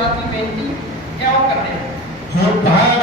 साथ में बेनती क्या और करते हैं?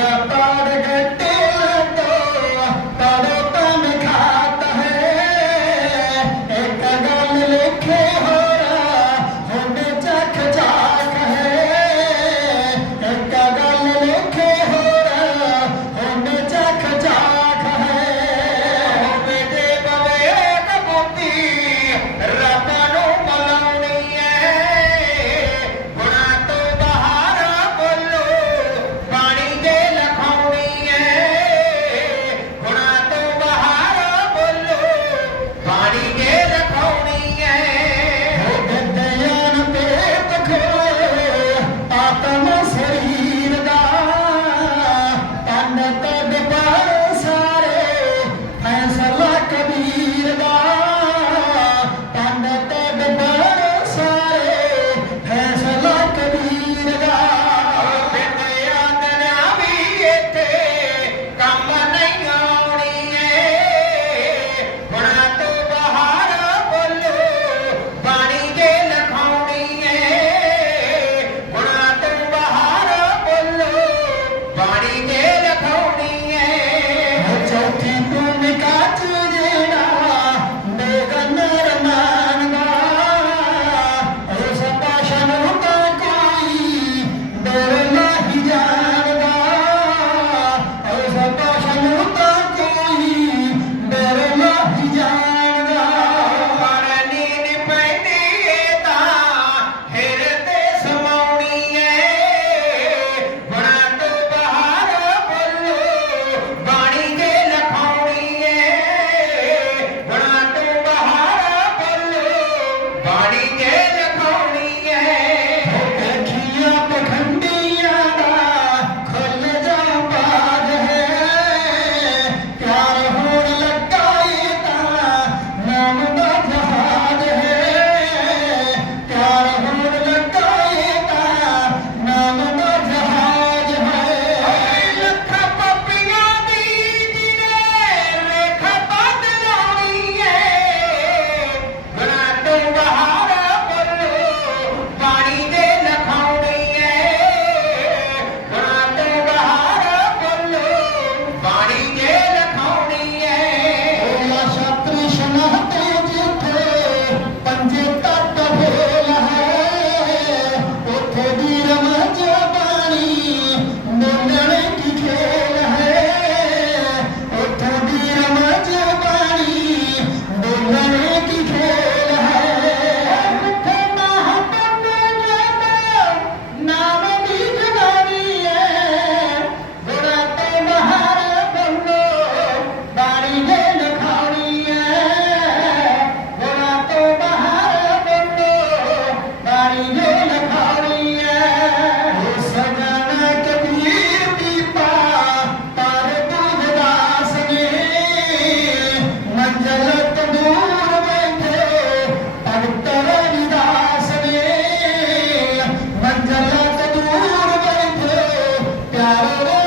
Thank you.